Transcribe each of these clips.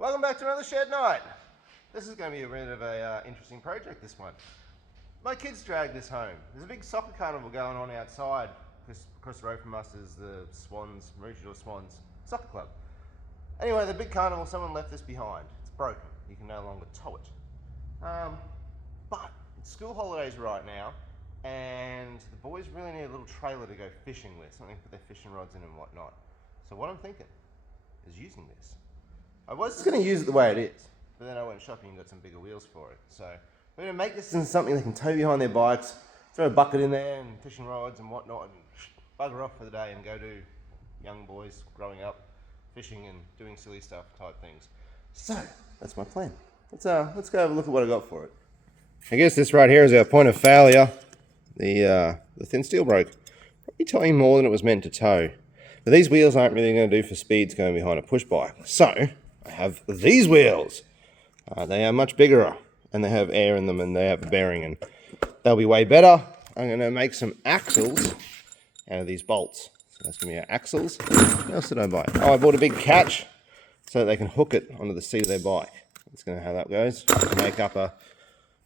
Welcome back to another shed night. This is going to be a bit of a interesting project, this one. My kids dragged this home. There's a big soccer carnival going on outside. Across the road from us is the Swans, Maroochydore Swans Soccer Club. Anyway, the big carnival, someone left this behind. It's broken. You can no longer tow it. But it's school holidays right now, and the boys really need a little trailer to go fishing with, something to put their fishing rods in and whatnot. So what I'm thinking is using this. I was just going to use it the way it is, but then I went shopping and got some bigger wheels for it. So we're going to make this into something they can tow behind their bikes, throw a bucket in there and fishing rods and whatnot, and bugger off for the day and go do young boys growing up fishing and doing silly stuff type things. So that's my plan. Let's go have a look at what I got for it. I guess this right here is our point of failure. The thin steel broke. Probably towing more than it was meant to tow. But these wheels aren't really going to do for speeds going behind a push bike. So I have these wheels. They are much bigger and they have air in them and they have a bearing and they'll be way better. I'm going to make some axles out of these bolts. So that's going to be our axles. What else did I buy? Oh, I bought a big catch so that they can hook it onto the seat of their bike. That's going to how that goes. Make up a,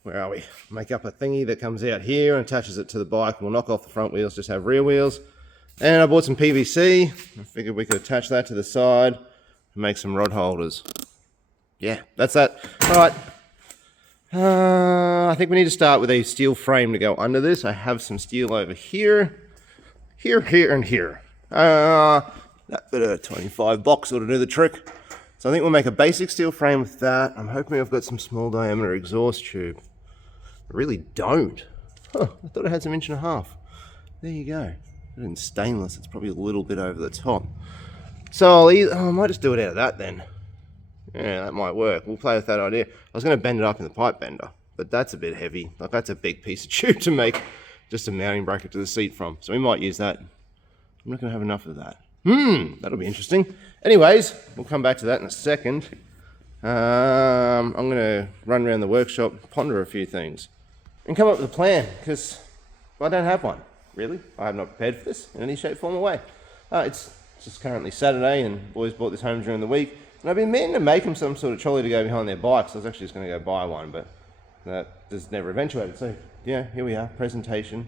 where are we? Make up a thingy that comes out here and attaches it to the bike. We'll knock off the front wheels, just have rear wheels. And I bought some PVC. I figured we could attach that to the side and make some rod holders. Yeah, that's that. All right. I think we need to start with a steel frame to go under this. I have some steel over here, and here. That bit of 25 box ought to do the trick. So I think we'll make a basic steel frame with that. I'm hoping I've got some small diameter exhaust tube. I really don't. Huh, I thought I had some 1.5 inches. There you go. In stainless, it's probably a little bit over the top. So I might just do it out of that then. Yeah, that might work. We'll play with that idea. I was going to bend it up in the pipe bender, but that's a bit heavy. Like, that's a big piece of tube to make just a mounting bracket to the seat from. So we might use that. I'm not going to have enough of that. That'll be interesting. Anyways, we'll come back to that in a second. I'm going to run around the workshop, ponder a few things, and come up with a plan, because I don't have one. Really? I have not prepared for this in any shape, form, or way. It's just currently Saturday, and boys bought this home during the week. And I've been meaning to make them some sort of trolley to go behind their bikes. I was actually just going to go buy one, but that just never eventuated. So, yeah, here we are. Presentation.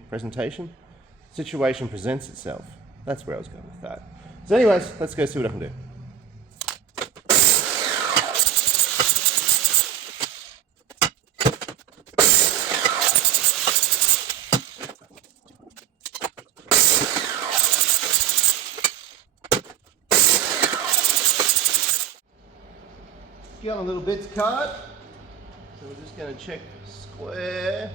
Situation presents itself. That's where I was going with that. So anyways, let's go see what I can do. Got a little bits cut, so we're just going to check square,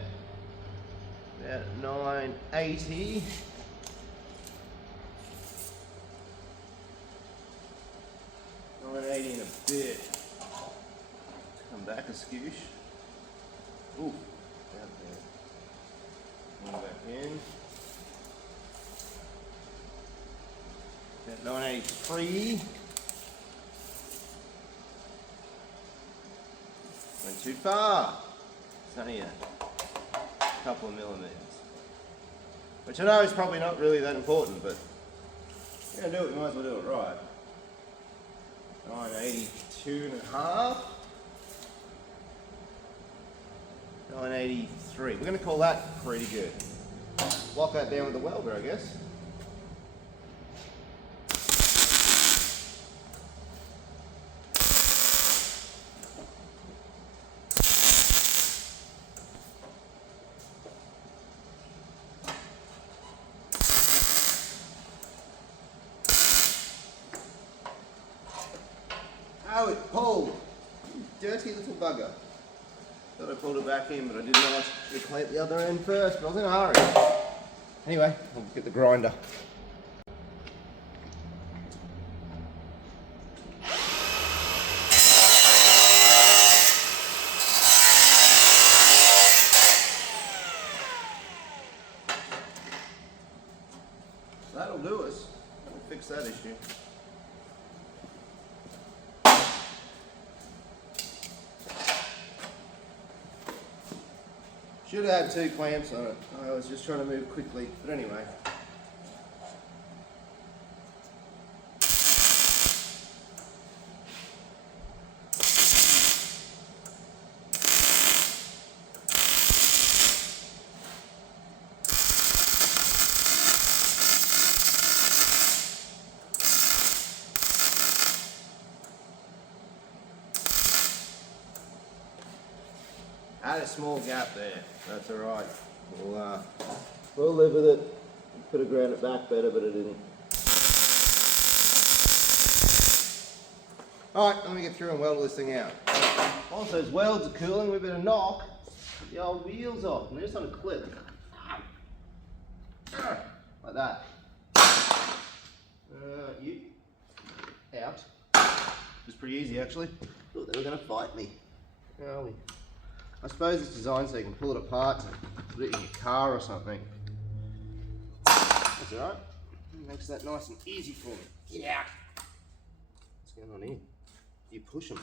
about 980. In a bit. Come back a skoosh. Ooh, out there. Come back in. About 983. Went too far. It's only a couple of millimeters. Which I know is probably not really that important, but if you're going to do it, you might as well do it right. 982.5. 983. We're going to call that pretty good. Lock that down with the welder, I guess. Oh, it pulled! You dirty little bugger. Thought I pulled it back in, but I did not. Should clean the other end first, but I was in a hurry. Anyway, we'll get the grinder. That'll do us. That'll fix that issue. Should have had 2 clamps on it. I was just trying to move quickly, but anyway. I had a small gap there. That's all right. We'll live with it. Could have ground it back better, but it didn't. All right, let me get through and weld this thing out. Once those welds are cooling, we better knock the old wheels off. And they're just on a clip. Like that. You out. It was pretty easy actually. Thought they were going to fight me. Where are we? I suppose it's designed so you can pull it apart and put it in your car or something. That's alright. Makes that nice and easy for me. Get out. What's going on here? You push them.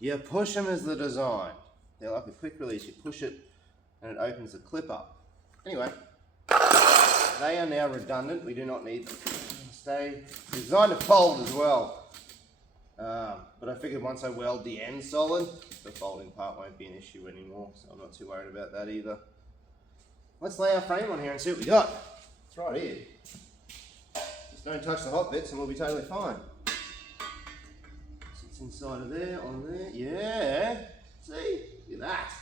You push them is the design. They're like a quick release. You push it and it opens the clip up. Anyway, they are now redundant. We do not need them. Stay designed to fold as well. But I figured once I weld the end solid, the folding part won't be an issue anymore, so I'm not too worried about that either. Let's lay our frame on here and see what we got. It's right here. Just don't touch the hot bits and we'll be totally fine. Sits inside of there, on there, yeah. See, look at that.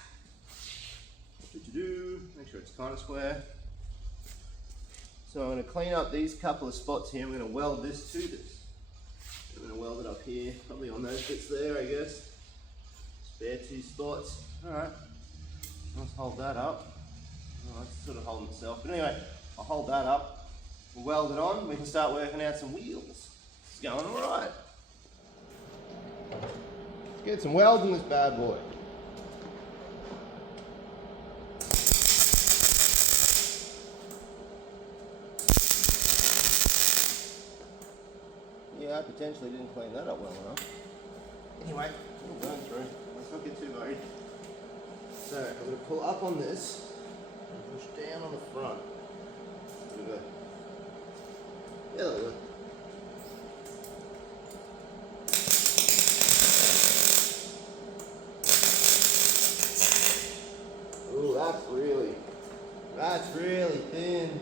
What you do, make sure it's kind of square. So I'm going to clean up these couple of spots here. I'm going to weld this to this. I'm going to weld it up here, probably on those bits there, I guess. Spare 2 spots. Alright, let's hold that up. Oh, it's sort of holding itself. But anyway, I'll hold that up. We'll weld it on. We can start working out some wheels. It's going alright. Let's get some welds in this bad boy. Yeah, I potentially didn't clean that up well enough. Anyway, we'll burn through. Let's not get too worried. So I'm going to pull up on this and push down on the front. Yeah, there we go. Ooh, that's really thin.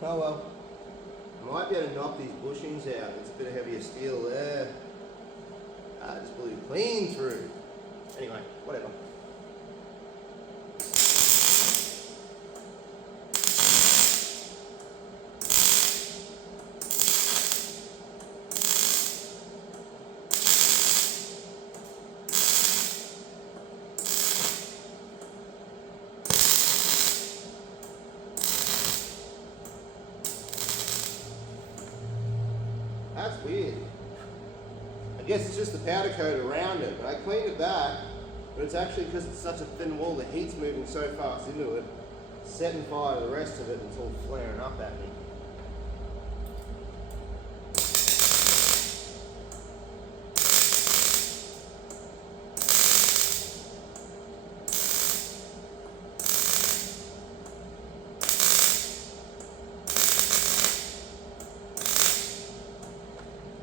Oh well. I might be able to knock these bushings out. It's a bit of heavier steel there. I just blew clean through. Anyway, whatever. That's weird. I guess it's just the powder coat around it, but I cleaned it back, but it's actually because it's such a thin wall, the heat's moving so fast into it, setting fire to the rest of it, and it's all flaring up at me.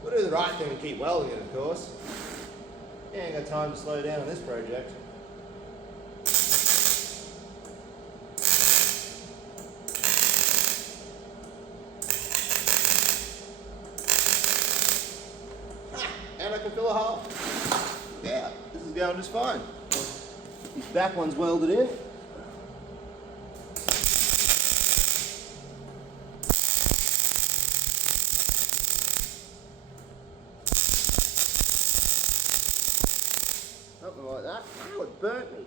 We'll do the right thing and keep welding it, of course. Yeah, ain't got time to slow down on this project. And I can fill a hole. Yeah, this is going just fine. These back ones welded in. Something like that. Oh, it burnt me.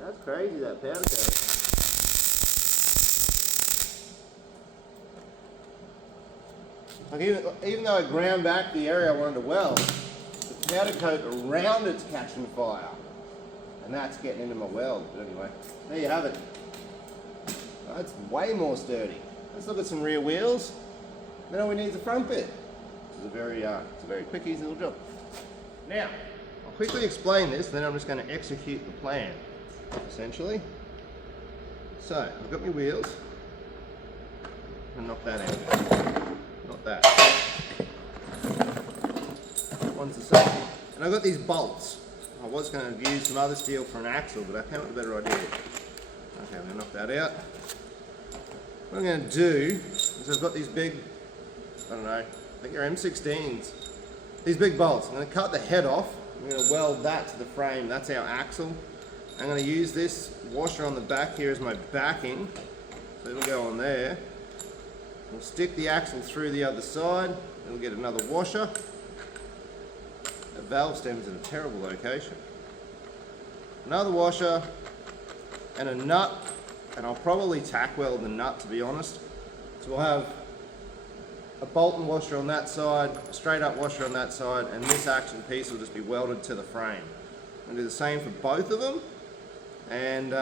That's crazy, that powder coat. Like even though I ground back the area I wanted to weld, the powder coat around it's catching fire. And that's getting into my weld. But anyway, there you have it. That's way more sturdy. Let's look at some rear wheels. Then all we need is the front bit. It's a very quick, easy little job. Now, I'll quickly explain this, then I'm just going to execute the plan, essentially. So, I've got my wheels. And knock that out. Not that. One's the same. And I've got these bolts. I was going to use some other steel for an axle, but I came up with a better idea. Okay, I'm going to knock that out. What I'm going to do is I've got these big, I don't know, I think they're M16s. these big bolts. I'm going to cut the head off. I'm going to weld that to the frame. That's our axle. I'm going to use this washer on the back here as my backing. So it'll go on there. We'll stick the axle through the other side. It'll get another washer. The valve stem's in a terrible location. Another washer and a nut. And I'll probably tack weld the nut, to be honest. So we'll have a bolt and washer on that side, a straight up washer on that side, and this action piece will just be welded to the frame. I'll do the same for both of them. And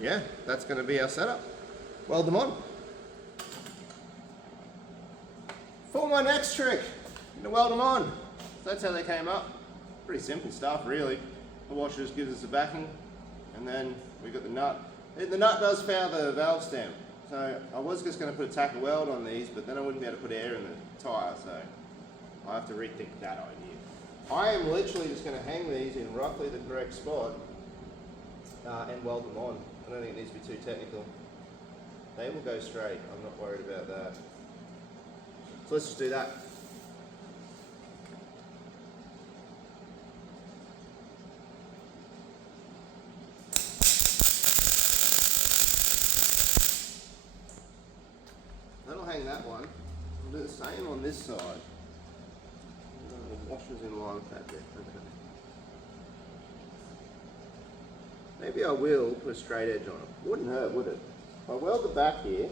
yeah, that's going to be our setup. Weld them on. For my next trick, I'm going to weld them on. So that's how they came up. Pretty simple stuff, really. The washer just gives us the backing, and then we've got the nut. The nut does foul the valve stem. So I was just going to put a tack of weld on these, but then I wouldn't be able to put air in the tyre, so I have to rethink that idea. I am literally just going to hang these in roughly the correct spot and weld them on. I don't think it needs to be too technical. They will go straight, I'm not worried about that. So let's just do that. That'll hang that one. We'll do the same on this side. The washer's in line with that bit. Okay. Maybe I will put a straight edge on it. Wouldn't hurt, would it? If I weld the back here,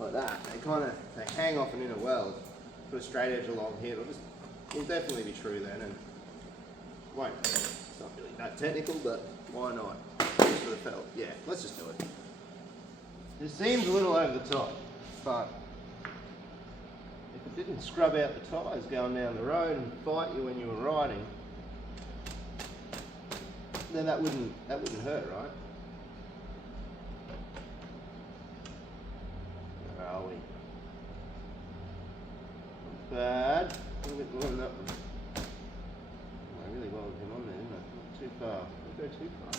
like that, they hang off an inner weld. Put a straight edge along here, it'll definitely be true then, and won't. It's not really that technical, but why not? Just for the felt. Yeah, let's just do it. It seems a little over the top, but if it didn't scrub out the tyres going down the road and fight you when you were riding, then that wouldn't hurt, right? Where are we? Not bad. A little bit more than that one. I really welded him on there, didn't I? Not too far. Don't go too far.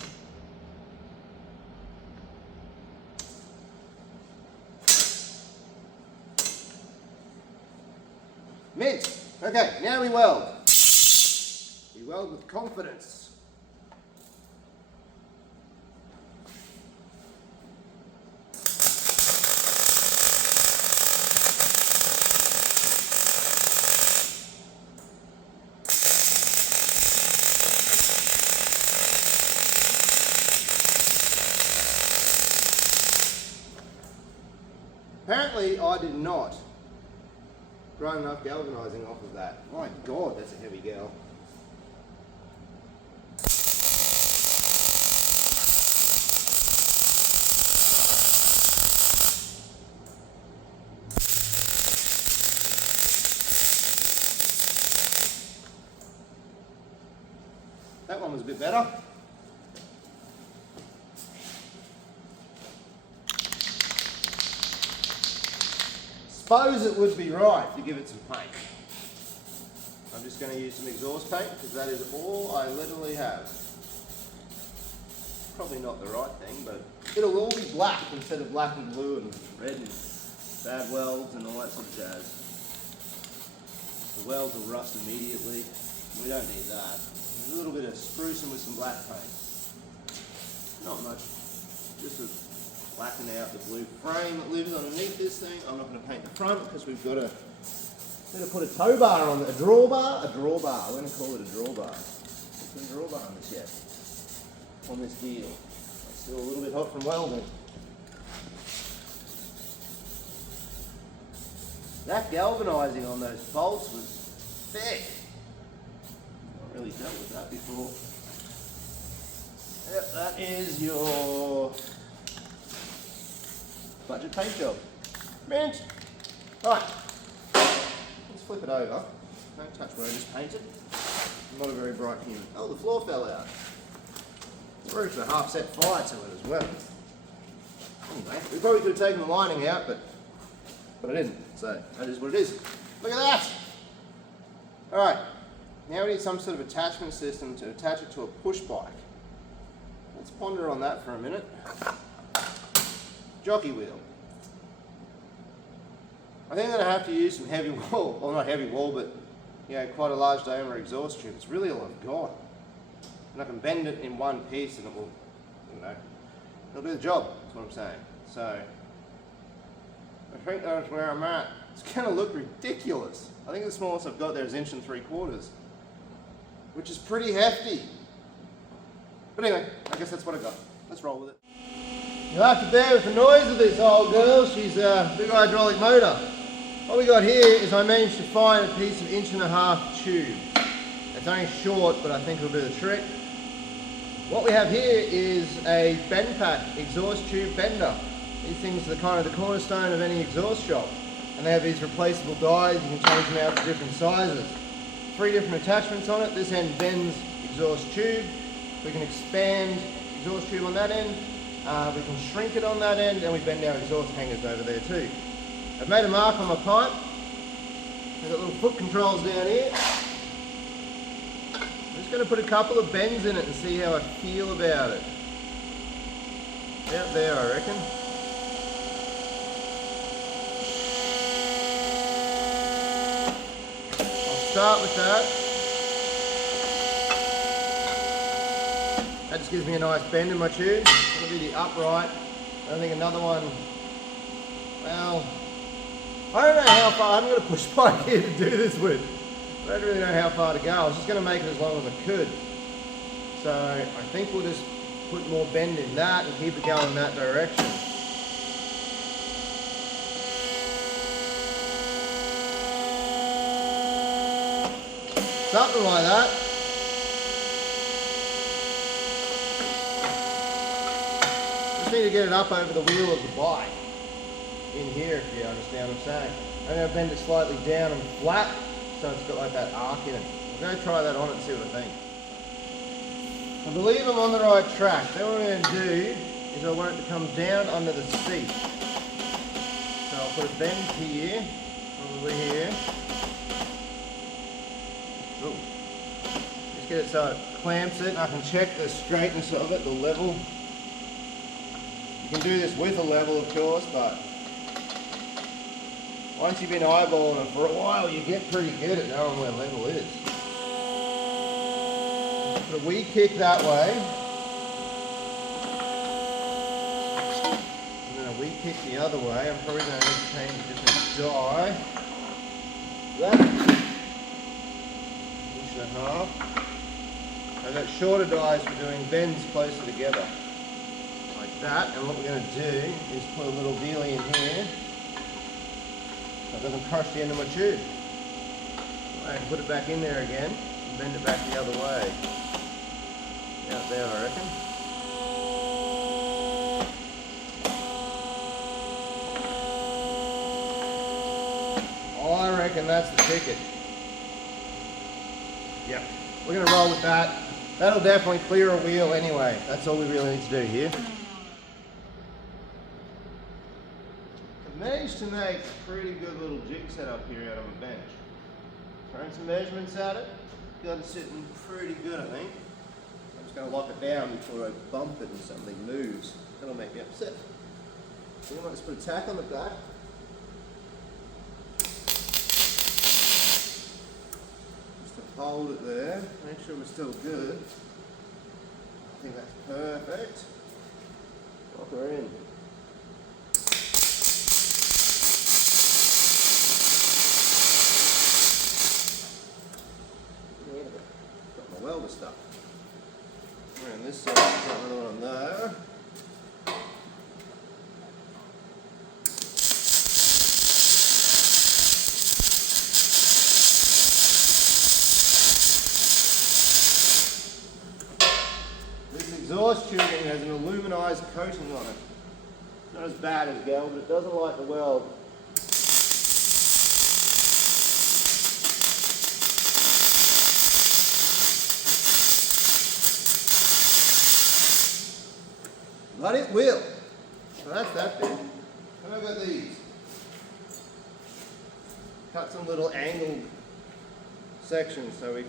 Mint. Okay, now we weld. We weld with confidence. Apparently I did not run enough galvanizing off of that. My God, that's a heavy gal. That one was a bit better. Suppose it would be right to give it some paint. I'm just going to use some exhaust paint because that is all I literally have. Probably not the right thing, but it'll all be black instead of black and blue and red and bad welds and all that sort of jazz. The welds will rust immediately. We don't need that. A little bit of sprucing with some black paint. Not much. Just a blacking out the blue frame that lives underneath this thing. I'm not going to paint the front because we've got to put a tow bar on it. A drawbar? A drawbar. We're going to call it a drawbar. Put a drawbar on this yet. On this deal. It's still a little bit hot from welding. That galvanizing on those bolts was thick. I've not really dealt with that before. Yep, that is your budget paint job. Mint! Right, let's flip it over. Don't touch where I just painted. I'm not a very bright human. Oh, the floor fell out. It's very much a half set fire to it as well. Anyway, we probably could have taken the lining out, but I didn't. So that is what it is. Look at that! Alright, now we need some sort of attachment system to attach it to a push bike. Let's ponder on that for a minute. Jockey wheel. I think I'm going to have to use some heavy wall, well not heavy wall, but quite a large diameter exhaust tube. It's really all I've got. And I can bend it in one piece and it will, it'll do the job, that's what I'm saying. So, I think that's where I'm at. It's going to look ridiculous. I think the smallest I've got there is 1 3/4, which is pretty hefty. But anyway, I guess that's what I got. Let's roll with it. You'll have to bear with the noise of this old girl. She's a big hydraulic motor. What we got here is I managed to find a piece of 1.5 inch tube. It's only short, but I think it'll do the trick. What we have here is a bend pack exhaust tube bender. These things are kind of the cornerstone of any exhaust shop. And they have these replaceable dies. You can change them out to different sizes. 3 different attachments on it. This end bends exhaust tube. We can expand exhaust tube on that end. We can shrink it on that end, and we bend our exhaust hangers over there too. I've made a mark on my pipe. I've got little foot controls down here. I'm just going to put a couple of bends in it and see how I feel about it. Out there, I reckon. I'll start with that. That just gives me a nice bend in my tube. It'll be the upright. I think another one, well, I don't know how far, I'm going to push bike here to do this with. I don't really know how far to go. I was just going to make it as long as I could. So I think we'll just put more bend in that and keep it going in that direction. Something like that. Just need to get it up over the wheel of the bike. In here, if you understand what I'm saying. I'm going to bend it slightly down and flat, so it's got like that arc in it. I'm going to try that on it and see what I think. I believe I'm on the right track. Then what I'm going to do is I want it to come down under the seat. So I'll put a bend here, probably here. Ooh. Just get it so it clamps it. I can check the straightness of it, the level. You can do this with a level, of course, but once you've been eyeballing it for a while, you get pretty good at knowing where level is. Put a wee kick that way. And then a wee kick the other way. I'm probably going to need to change a different die. That. 1.5 inches. I've got shorter dies for doing bends closer together. Like that. And what we're going to do is put a little wheelie in here. So it doesn't crush the end of my tube. I can put it back in there again and bend it back the other way. Out there, I reckon. I reckon that's the ticket. Yep. We're going to roll with that. That'll definitely clear a wheel anyway. That's all we really need to do here. I've managed to make a pretty good little jig setup here out on the bench. Throwing some measurements at it. Got it sitting pretty good, I think. I'm just going to lock it down before I bump it and something moves. That'll make me upset. So you might just put a tack on the back. Just to hold it there. Make sure we're still good. I think that's perfect. Lock her in. Got my welder stuff. And this side, got another one there. This exhaust tubing has an aluminized coating on it. Not as bad as gel, but it doesn't like the weld. But it will. So that's that bit. And I've got these. Cut some little angled sections so we'll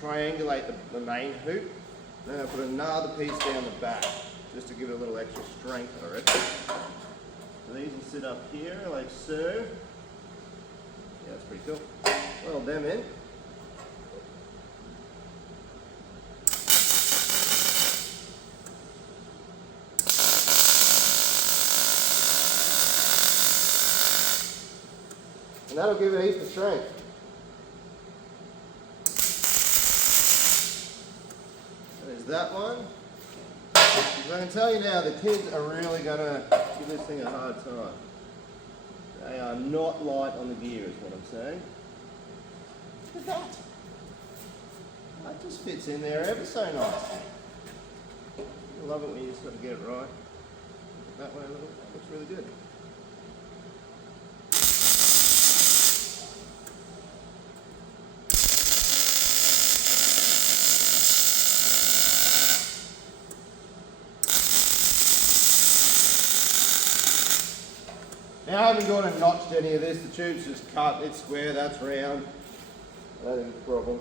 triangulate the main hoop. Then I'll put another piece down the back just to give it a little extra strength, I reckon. So these will sit up here like so. Yeah, that's pretty cool. Well done, man. And that'll give it a heap of strength. There's that one. I can tell you now, the kids are really going to give this thing a hard time. They are not light on the gear is what I'm saying. Look at that. That just fits in there ever so nice. I love it when you sort of get it right. That way a little, that looks really good. Now I haven't gone and notched any of this, the tube's just cut, it's square, that's round. That isn't a problem.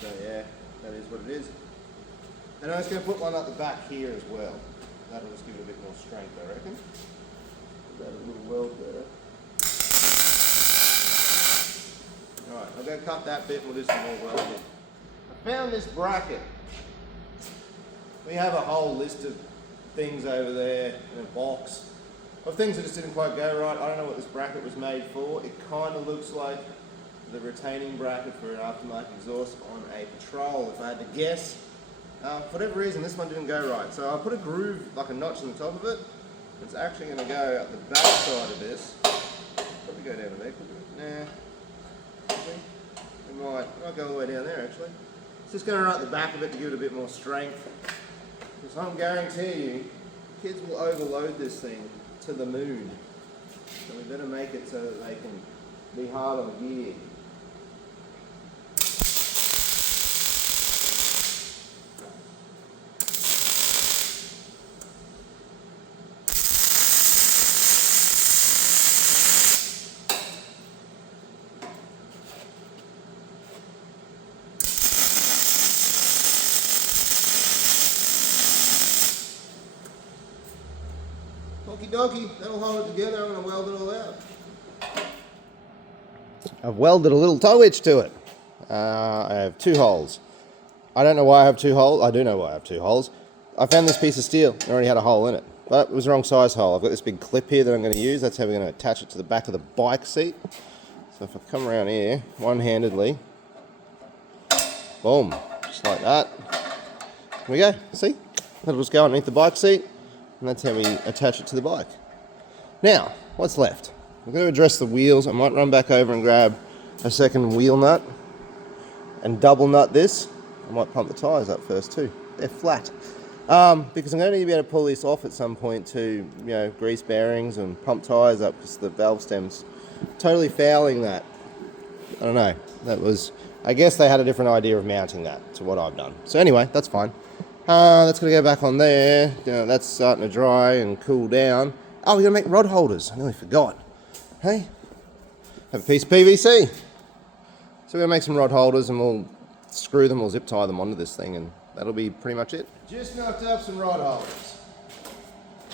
So yeah, that is what it is. And I'm just going to put one up the back here as well. That'll just give it a bit more strength, I reckon. Put that a little weld there. Alright, I'm going to cut that bit and we'll do some more welding. I found this bracket. We have a whole list of things over there in a box of things that just didn't quite go right. I don't know what this bracket was made for. It kind of looks like the retaining bracket for an aftermarket exhaust on a Patrol, if I had to guess. For whatever reason, this one didn't go right. So I put a groove, like a notch on the top of it. It's actually going to go at the back side of this. Probably go down to there, could it? Nah. It might go all the way down there, actually. It's just going to run at the back of it to give it a bit more strength. Because I can guarantee you, kids will overload this thing to the moon. So we better make it so that they can be hard on gear. Okie dokie, that'll hold it together. I'm going to weld it all out. I've welded a little tow hitch to it. I have 2 holes. I don't know why I have 2 holes. I do know why I have 2 holes. I found this piece of steel. It already had a hole in it. But it was the wrong size hole. I've got this big clip here that I'm going to use. That's how we're going to attach it to the back of the bike seat. So if I come around here, one-handedly, boom, just like that. There we go. See? That'll just go underneath the bike seat. And that's how we attach it to the bike. Now, what's left? We're going to address the wheels. I might run back over and grab a second wheel nut and double nut this. I might pump the tyres up first too. They're flat. Because I'm going to need to be able to pull this off at some point to, grease bearings and pump tyres up because the valve stem's totally fouling that. I don't know. I guess they had a different idea of mounting that to what I've done. So anyway, that's fine. That's going to go back on there. That's starting to dry and cool down. Oh, we're going to make rod holders. I nearly forgot. Hey, have a piece of PVC. So we're going to make some rod holders and we'll screw them or zip tie them onto this thing and that'll be pretty much it. Just knocked up some rod holders.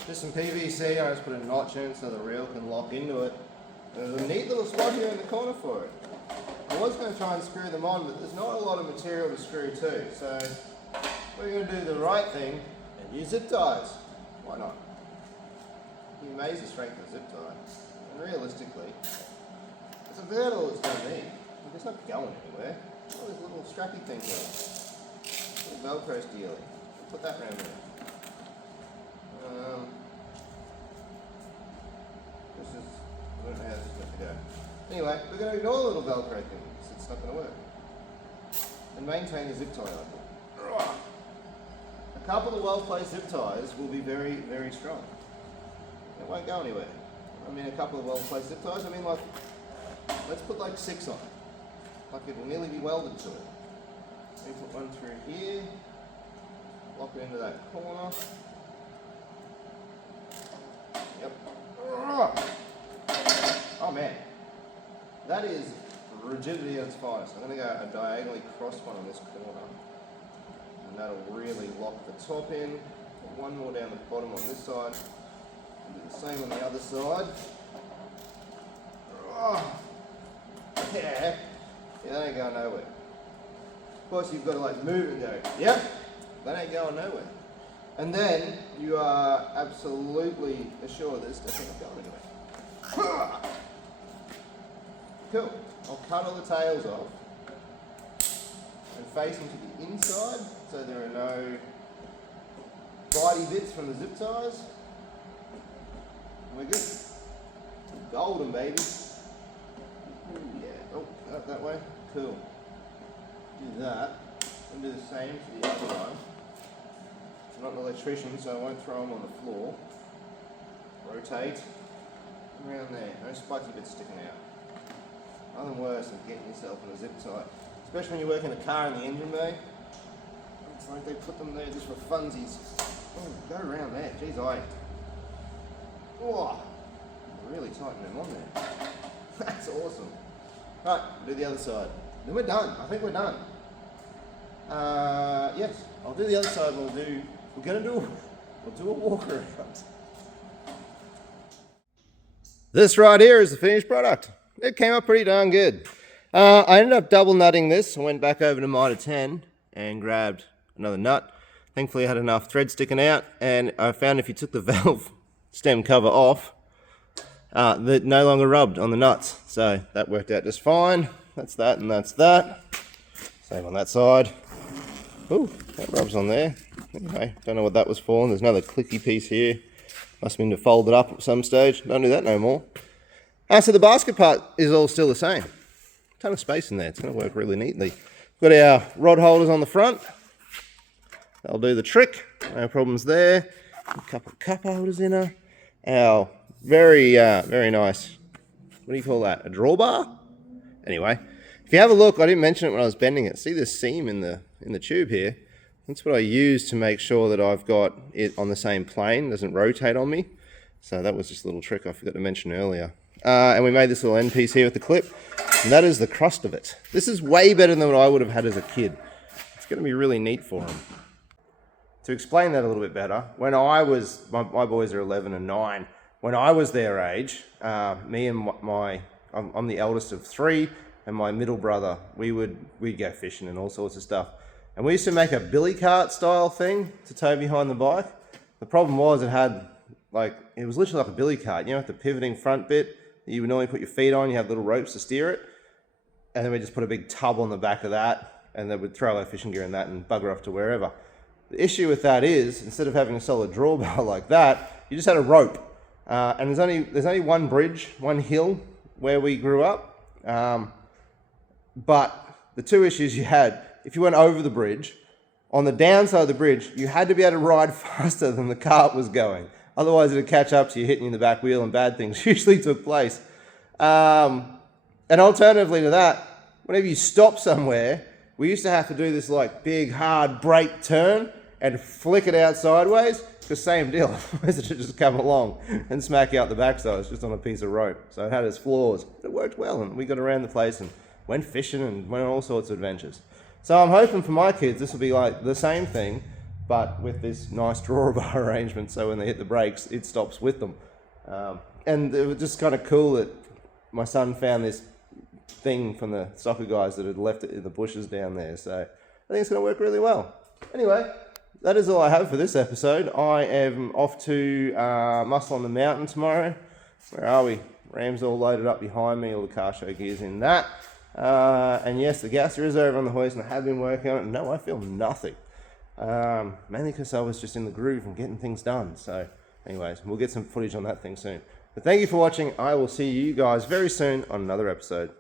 Just some PVC. I just put a notch in so the reel can lock into it. There's a neat little spot here in the corner for it. I was going to try and screw them on, but there's not a lot of material to screw to. So we're going to do the right thing and use zip ties. Why not? You amaze the strength of a zip tie. And realistically, it's about all it's going to need. It's not going anywhere. Oh, there's a little strappy thing here. Little Velcro steely. Put that around there. I don't know how this is going to go. Anyway, we're going to ignore the little Velcro thing because it's not going to work. And maintain the zip tie like that. A couple of well-placed zip ties will be very, very strong. It won't go anywhere. I mean a couple of well-placed zip ties, let's put like 6 on it. Like it will nearly be welded to it. Let me put one through here. Lock it into that corner. Yep. Oh man. That is rigidity at its finest. I'm going to go a diagonally cross one on this corner. And that'll really lock the top in. Put one more down the bottom on this side. And Do the same on the other side. Oh, yeah, that ain't going nowhere. Of course, you've got to like move and go, yep, that ain't going nowhere. And then you are absolutely assured that it's definitely not going anywhere. Cool. I'll cut all the tails off and face them to the inside so there are no bitey bits from the zip ties. And we're good. Golden, baby. Ooh, yeah. Oh, up that way. Cool. Do that. And do the same to the other one. I'm not an electrician, so I won't throw them on the floor. Rotate. Around there. No spiky bits sticking out. Nothing worse than getting yourself in a zip tie. Especially when you work in a car in the engine bay. It's like they put them there just for funsies. Oh, go around there. Jeez, oh, really tighten them on there. That's awesome. Right, do the other side. Then we're done. I think we're done. Yes, I'll do the other side. We'll do a walk around. This right here is the finished product. It came up pretty darn good. I ended up double nutting this. I went back over to Mitre 10 and grabbed another nut. Thankfully I had enough thread sticking out, and I found if you took the valve stem cover off, that it no longer rubbed on the nuts. So that worked out just fine. That's that and that's that. Same on that side. Ooh, that rubs on there. Anyway, don't know what that was for. And there's another clicky piece here. Must have been to fold it up at some stage. Don't do that no more. So the basket part is all still the same. Ton of space in there. It's going to work really neatly. Got our rod holders on the front. That'll do the trick. No problems there. A couple of cup holders in her. Our very nice, what do you call that? A drawbar? Anyway, if you have a look, I didn't mention it when I was bending it. See this seam in the tube here? That's what I use to make sure that I've got it on the same plane, doesn't rotate on me. So that was just a little trick I forgot to mention earlier. And we made this little end piece here with the clip, and that is the crust of it. This is way better than what I would have had as a kid. It's going to be really neat for them. To explain that a little bit better, when I was, my boys are 11 and 9, when I was their age, me and I'm the eldest of 3, and my middle brother, we'd go fishing and all sorts of stuff. And we used to make a billy cart style thing to tow behind the bike. The problem was it was literally like a billy cart, you know, with the pivoting front bit that you would normally put your feet on. You have little ropes to steer it. And then we just put a big tub on the back of that, and then we'd throw our fishing gear in that and bugger off to wherever. The issue with that is, instead of having a solid drawbar like that, you just had a rope. And there's only one bridge, one hill where we grew up. But the two issues you had, if you went over the bridge, on the downside of the bridge, you had to be able to ride faster than the cart was going. Otherwise it'd catch up to you, hitting you in the back wheel, and bad things usually took place. And alternatively to that, whenever you stop somewhere, we used to have to do this like big hard brake turn and flick it out sideways, because same deal, otherwise it would just come along and smack you out the backside. It's just on a piece of rope. So it had its flaws. It worked well, and we got around the place and went fishing and went on all sorts of adventures. So I'm hoping for my kids this will be like the same thing, but with this nice drawbar arrangement, so when they hit the brakes, it stops with them. And it was just kind of cool that my son found this thing from the soccer guys that had left it in the bushes down there. So I think it's going to work really well. Anyway, that is all I have for this episode. I am off to Muscle on the Mountain tomorrow. Where are we? Ram's all loaded up behind me, all the car show gear's in that. And yes, the gasser is over on the hoist, and I have been working on it. No, I feel nothing. Mainly because I was just in the groove and getting things done. So anyways, we'll get some footage on that thing soon. But thank you for watching. I will see you guys very soon on another episode.